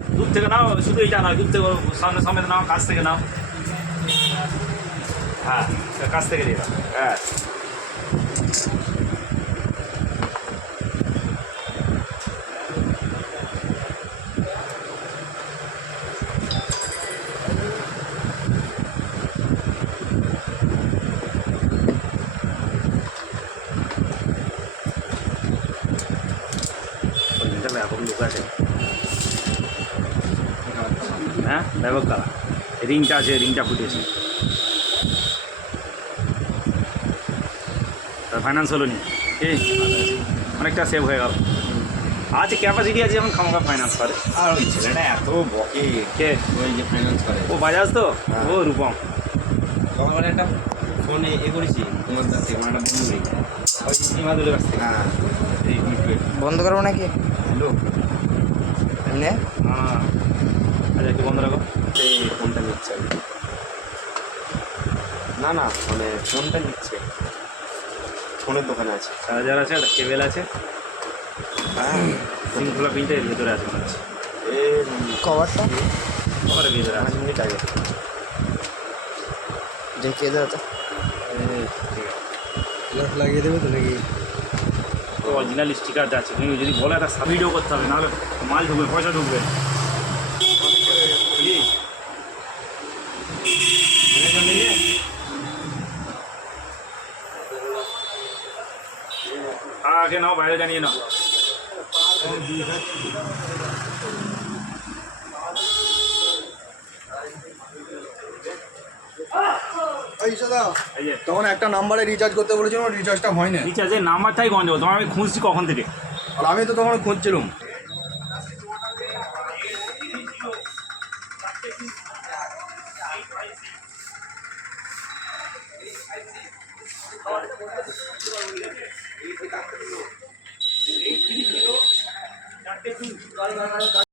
দূর থেকে নাও, শুধু এটা নয়, দূর থেকে সামনে সামনে নাও, কাছ থেকে নাও। হ্যাঁ, কাছ থেকে দিয়ে দাও। হ্যাঁ, এটা ব্যাপক লুক আছে। হ্যাঁ, ব্যাপক কালা। রিংটা আছে, রিংটা ফুটেছে। ফাইন্যান্স হলো নি, এই অনেকটা সেভ হয়ে গেল। আছে ক্যাপাসিটি আছে, যেমন খামাখা ফাইন্যান্স করে। আর ওই ছেলেটা এত বকে, কে? ওই যে ফাইন্যান্স করে, ও বাজাজ তো? হ্যাঁ। ও রূপম। তখন মানে একটা ফোনে করেছি তোমার কাছ থেকে, মানে একটা বন্ধু নেই, ওই ইমাদুলের কাছ থেকে। হ্যাঁ এই বন্ধ করবো নাকি? হ্যালো, নে হ্যাঁ, আচ্ছা একটু বন্ধ রাখো। এই ফোনটা নিচ্ছে আমি। না না, মানে ফোনটা নিচ্ছে, ফোনের দোকানে আছে। চার্জার আছে, একটা কেবেল আছে, হ্যাঁ সিম খোলা প্রিন্টের ভিতরে আছে মনে হচ্ছে। কভারটা ওখানে ভিতরে 5 আছে। মিনিট আগে। দেখিয়ে দেবো তো। গ্লাস লাগিয়ে দেবে তো নাকি? অরিজিনাল স্টিকার আছে, তুমি যদি বলে একটা ভিডিও করতে হবে, নাহলে মাল ঢুকবে, পয়সা ঢুকবে। কি? আগে নাও, বাইরে জানিয়ে নাও। এই দাদা, এই যে তখন একটা নাম্বারে রিচার্জ করতে বলেছিলাম, রিচার্জটা হয় না। রিচার্জের নাম্বারটাই গঞ্জ, তোমার আমি খুঁজছি কখন থেকে। আর আমি তো তখন খুঁজছিলাম।